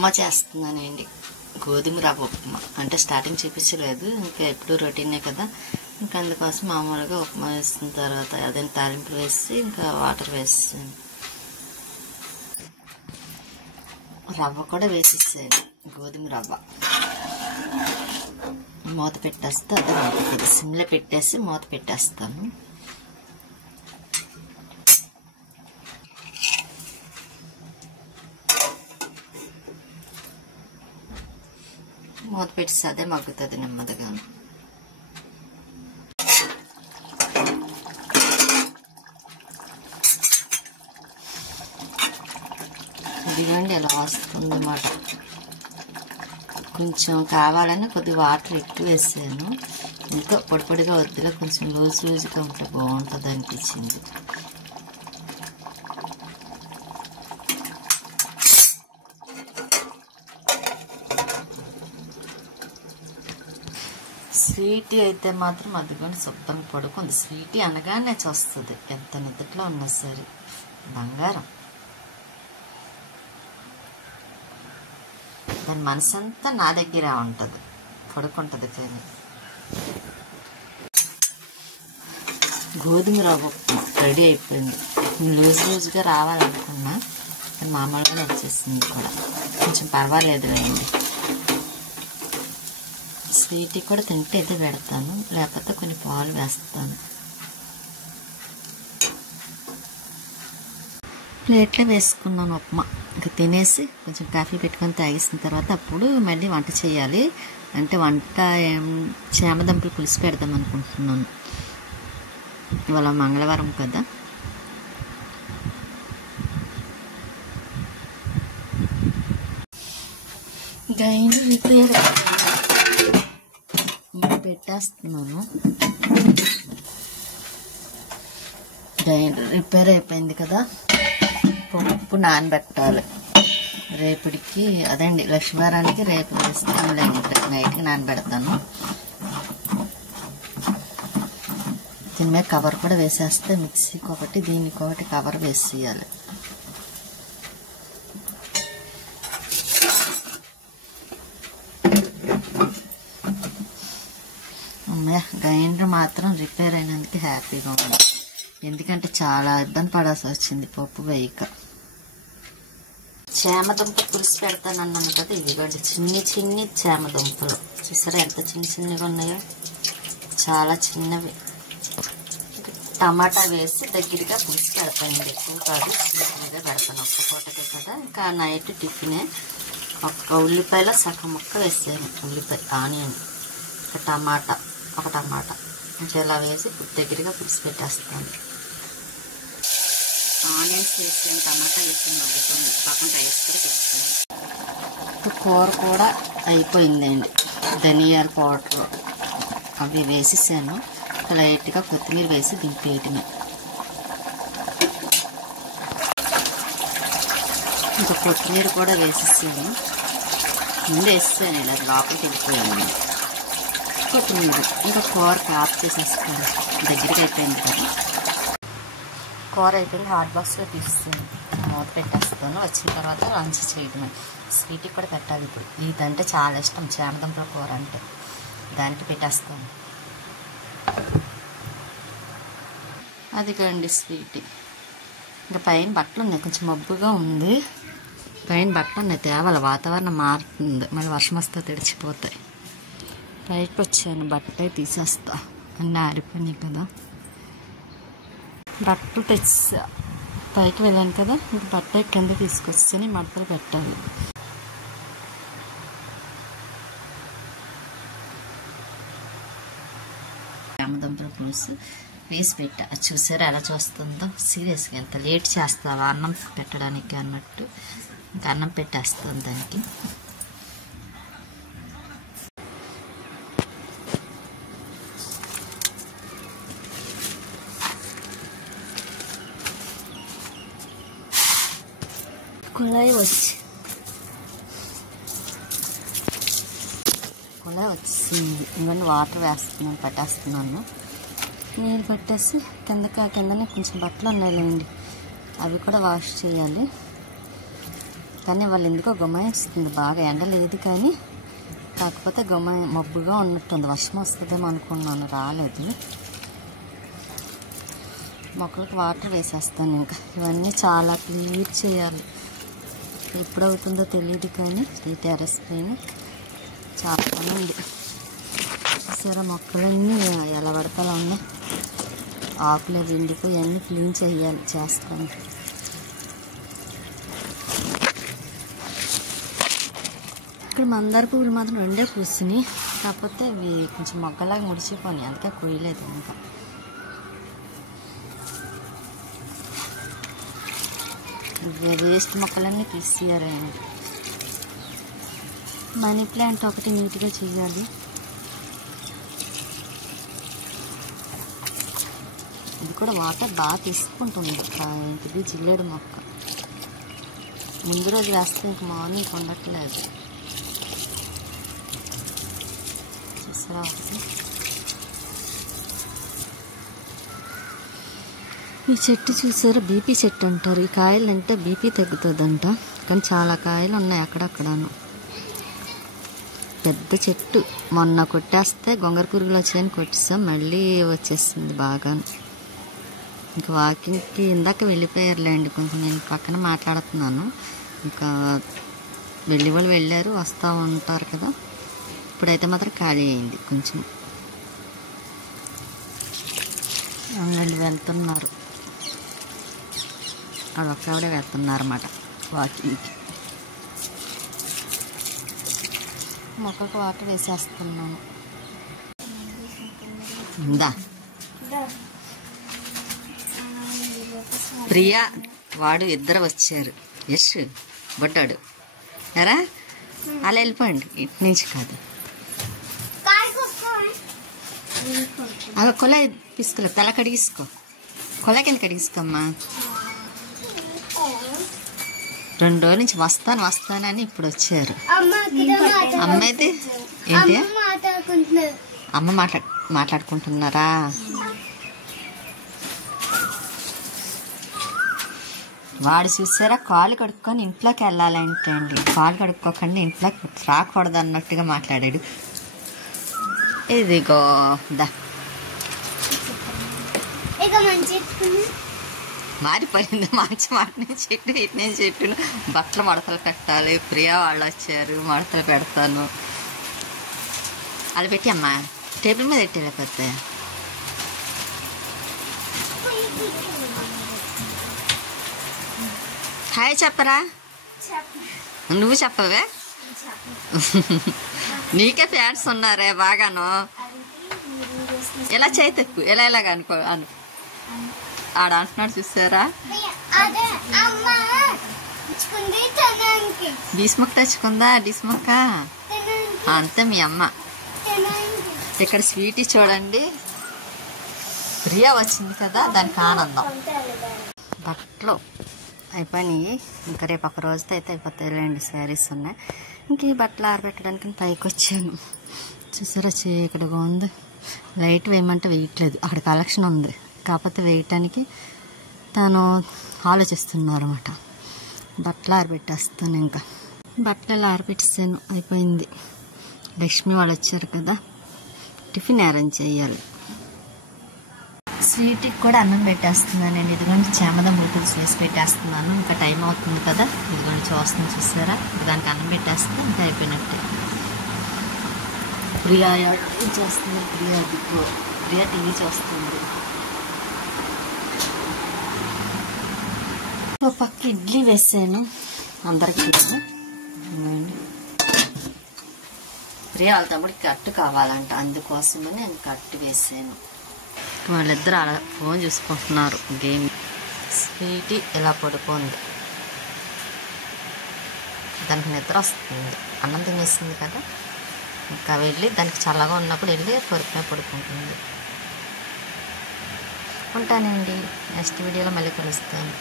ఉప్మా చేస్తున్నానండి. గోధుమ రవ్వ ఉప్మా. అంటే స్టార్టింగ్ చూపించలేదు, ఇంకా ఎప్పుడు రొటీనే కదా, ఇంకా అందుకోసం మామూలుగా ఉప్మా వేసిన తర్వాత అదే తాలింపు వేసి ఇంకా వాటర్ వేసాను. రవ్వ కూడా వేసేసాను, గోధుమ రవ్వ. మూత పెట్టేస్తే అదే ఉంటుంది. సిమ్లో పెట్టేసి మూత పెట్టేస్తాను. మూత పెట్టేసి అదే మగ్గుతుంది నెమ్మదిగా. ఇదిగోండి ఎలా వస్తుందన్నమాట. కొంచెం కావాలని కొద్దిగా వాటర్ ఎక్కువ వేసాను. ఎంతో పొడి పొడిగా వద్దుగా, కొంచెం లూజ్గా ఉంటే బాగుంటుంది అనిపించింది. స్వీటీ అయితే మాత్రం అదిగోండి శుభ్రంగా పడుకుంది. స్వీటీ అనగానే చూస్తుంది, ఎంత నిద్రలో ఉన్నా సరే. బంగారం. దాని మనసంతా నా దగ్గర ఉంటుంది, పడుకుంటుంది. కానీ గోధుమ రవ్వ ఉప్మా రెడీ అయిపోయింది. లూజ్గా రావాలనుకున్నా కానీ మామూలుగా వచ్చేసింది కూడా. కొంచెం పర్వాలేదులేండి. స్వీటీ కూడా తింటే అయితే పెడతాను, లేకపోతే కొన్ని పాలు వేస్తాను. ప్లేట్లో వేసుకున్నాను ఉప్మా. ఇంకా తినేసి కొంచెం కాఫీ పెట్టుకొని తాగేసిన తర్వాత అప్పుడు మళ్ళీ వంట చేయాలి. అంటే వంట చేమదంపులు పులుసు పెడదాం అనుకుంటున్నాను. ఇవాళ మంగళవారం కదా. గైండ్ రిపేర్ పెట్టేస్తున్నాను. గైండ్ రిపేర్ అయిపోయింది కదా. పప్పు నానబెట్టాలి రేపటికి. అదండి లక్ష్మీవారానికి రేపు వేస్తాను, నైట్కి నానబెడతాను. దీని మీద కవర్ కూడా వేసేస్తే మిక్సీకి ఒకటి దీనికి ఒకటి కవర్ వేసేయాలి. అమ్మయ్య, గ్రైండర్ మాత్రం రిపేర్ అయినందుకు హ్యాపీగా ఉంది. ఎందుకంటే చాలా ఇబ్బంది పడాల్సి వచ్చింది పప్పు వేయక. చేమదుంప పులుసు పెడతానన్నాను కదా. ఇదిగోండి చిన్ని చేమదుంపలు చూసారా ఎంత చిన్నగా ఉన్నాయో, చాలా చిన్నవి. టమాటా వేసి దగ్గరగా పులుసు పెడతాను. ఎక్కువ కాదు, చిన్నగా పెడతాను. ఒక్క పూటకే కదా. ఇంకా నైట్ టిఫినే. ఒక్క ఉల్లిపాయలో సగం ముక్క వేసాను. ఉల్లిపాయ, ఆనియన్, ఒక టమాటా కొంచెం ఇలా వేసి దగ్గరగా పులుసు పెట్టేస్తాను. ఆనియన్స్ వేసాను, టమాటా వేసాను, మగ్గుతుంది. పాపం రైస్ కూడా తెచ్చాను. కూర కూడా అయిపోయిందండి. ధనియాల పౌడర్ అవి వేసేసాను. లైట్గా కొత్తిమీర వేసి దింపేయటమే. ఇంకా కొత్తిమీర కూడా వేసేసాను. ముందు వేసేసాను, ఇలా లోపలికి వెళ్ళిపోయాను కొత్తిమీర. ఇంకా కూరకి ఆఫ్ చేసేస్తాను. దగ్గరికి అయిపోయింది కదా. కూర అయిపోయింది. హాట్ బాక్స్లో తీస్తాను, మూత పెట్టేస్తాను. వచ్చిన తర్వాత లంచ్ చేయడమే. స్వీట్కి కూడా పెట్టాలి. ఇప్పుడు ఇదంటే చాలా ఇష్టం, చేమదుంపల కూర అంటే. దానికి పెట్టేస్తాను. అదిగోండి స్వీట్. ఇంకా పైన బట్టలు ఉన్నాయి, కొంచెం మబ్బుగా ఉంది. పైన బట్టలు ఉన్నాయి, తేవాలి. వాతావరణం మారుతుంది, మళ్ళీ వర్షం వస్తే తెడిచిపోతాయి. పైకి వచ్చాను, బట్టలు తీసేస్తా. అన్నీ ఆరిపోయినాయి కదా. బట్టలు తెచ్చా, పైకి వెళ్ళాను కదా. ఇంక బట్ట కింద తీసుకొచ్చి మడతలు పెట్టాలి. చేమదుంపల పులుసు వేసి పెట్టా. చూసారా ఎలా చూస్తుందో. సీరియస్గా ఎంత లేట్ చేస్తావా అన్నం పెట్టడానికి అన్నట్టు. ఇంకా అన్నం పెట్టేస్తాను దానికి. కుళాయి వచ్చింది. ఇవన్నీ వాటర్ వేస్తున్నాను, పట్టేస్తున్నాను. నీళ్ళు పట్టేసి కిందనే కొంచెం బట్టలు ఉన్నాయండి, అవి కూడా వాష్ చేయాలి. కానీ వాళ్ళు ఎందుకో గుమ్మాయిస్తుంది, బాగా ఎండ లేదు కానీ కాకపోతే మబ్బుగా ఉన్నట్టుంది. వర్షం వస్తుందేమో అనుకున్నాను, రాలేదు. మొక్కలకు వాటర్ వేసేస్తాను. ఇంకా ఇవన్నీ చాలా క్లియర్ చేయాలి. ఎప్పుడవుతుందో తెలియదు కానీ ఈ టెర్రస్ పైన చాలా పని ఉంది. సరే మొక్కలన్నీ ఎలా పడతాలో ఉన్నాయి, ఆకులు ఎండిపోయి అన్నీ క్లీన్ చేస్తాను. ఇక్కడ మందార పువ్వులు మాత్రం 2 పూసినాయి, కాకపోతే ఇవి కొంచెం మొగ్గలాగా ముడిచిపోయి అందుకే కొయ్యలేదు. ఇంకా వేస్ట్ మొక్కలన్నీ తీసేయారండి. మనీ ప్లాంట్ ఒకటి నీట్గా చేయాలి. ఇది కూడా వాటర్ బాగా తీసుకుంటుంది. ఇంటికి జిల్లేడు మొక్క ముందు రోజు వేస్తే ఇంక మార్నింగ్ ఉండట్లేదు. చూసారా ఒకటి. ఈ చెట్టు చూసారా, బీపీ చెట్టు అంటారు. ఈ కాయలు అంటే బీపీ తగ్గుతుందంట, కానీ చాలా కాయలు ఉన్నాయి అక్కడక్కడను. పెద్ద చెట్టు. మొన్న కొట్టేస్తే గొంగర పురుగులు వచ్చాయని కొట్టేసాం, మళ్ళీ వచ్చేసింది బాగా. ఇంకా వాకింగ్కి ఇందాక వెళ్ళిపోయారులేండి. కొంచెం నేను పక్కన మాట్లాడుతున్నాను. ఇంకా వెళ్ళి వాళ్ళు వెళ్ళారు, వస్తూ ఉంటారు కదా. ఇప్పుడైతే మాత్రం ఖాళీ అయింది కొంచెం. అవునండి, వెళ్తున్నారు. అక్కడే వెళ్తున్నారు అన్నమాట వాకింగ్కి. మొక్కకు వాటర్ వేసేస్తున్నాను. ఉందా ప్రియా వాడు ఇద్దరు వచ్చారు. యష్ బొడ్డాడు ఎరా అలా వెళ్ళిపోండి, ఇటు నుంచి కాదు. అలా కొలాయి తీసుకోలే, తల కడిగిసుకో. కొలాయి కింద కడిగిసుకోమ్మా. 2 రోజుల నుంచి వస్తానని ఇప్పుడు వచ్చారు. అమ్మ అయితే ఏంటి అమ్మ మాట్లాడుకుంటున్నారా? వాడు చూసారా, కాలు కడుక్కొని ఇంట్లోకి వెళ్ళాలంటే అండి, కాలు కడుక్కోకుండా ఇంట్లోకి రాకూడదు అన్నట్టుగా మాట్లాడాడు. ఇదిగో దా మారిపోయింది. మంచి మాట చెట్టు ఇటు నేను చెట్టును బట్టలు మడతలు పెట్టాలి. ప్రియా వాళ్ళు వచ్చారు, మడతలు పెడతాను. అది పెట్టి అమ్మా టేబుల్ మీద పెట్టి లేకపోతే. హాయ్ చెప్పరా, నువ్వు చెప్పవే. నీకే ఫ్యాన్స్ ఉన్నారే బాగాను. ఎలా చేతెక్కు, ఎలాగ అనుకో ఆడ అంటున్నాడు చూసారా. డిస్ముక్క తెచ్చుకుందా? డిస్ముక్క అంతే మీ అమ్మ. ఇక్కడ స్వీటీ చూడండి, ప్రియా వచ్చింది కదా, దానికి ఆనందం. బట్టలు అయిపోయినాయి, ఇంకా రేపు ఒక రోజుతో అయితే అయిపోతాయిలేండి. శారీస్ ఉన్నాయి. ఇంక ఈ బట్టలు ఆరబెట్టడానికి పైకి వచ్చాను. చూసారా చీకటిగా ఉంది. లైట్ వేయమంటే వేయట్లేదు. అక్కడ కలెక్షన్ ఉంది, కాకపోతే వేయటానికి తను ఆలోచిస్తున్నారు అన్నమాట. బట్టలు ఆరబెట్టేస్తాను. ఇంకా బట్టలు ఇలా ఆరబెట్టేసాను, అయిపోయింది. లక్ష్మి వాళ్ళు వచ్చారు కదా, టిఫిన్ అరేంజ్ చేయాలి. స్వీట్కి కూడా అన్నం పెట్టేస్తున్నానండి. ఇదిగోండి చామద మురుకులు చేసి పెట్టేస్తున్నాను. ఇంకా టైం అవుతుంది కదా, ఇదిగోండి చూస్తుంది చూసారా. దానికి అన్నం పెట్టేస్తే ఇంకా అయిపోయినట్టే. ప్రియా చేస్తుంది, ప్రియా టీవీ చూస్తుంది. ఒక పక్క ఇడ్లీ వేసాను అందరికి. ప్రియా వాళ్ళ తమ్ముడికి కట్టు కావాలంట, అందుకోసమని నేను కట్టు వేసాను. వాళ్ళిద్దరు అలా ఫోన్ చూసుకుంటున్నారు, గేమ్. స్వీటీ ఇలా పడుకోండి, దానికి నిద్ర వస్తుంది. అన్నం తినేసింది కదా, ఇంకా వెళ్ళి దానికి చల్లగా ఉన్నప్పుడు వెళ్ళి పొరుపునే పడుకుంటుంది. ఉంటానండి, నెక్స్ట్ వీడియోలో మళ్ళీ కలుస్తాను.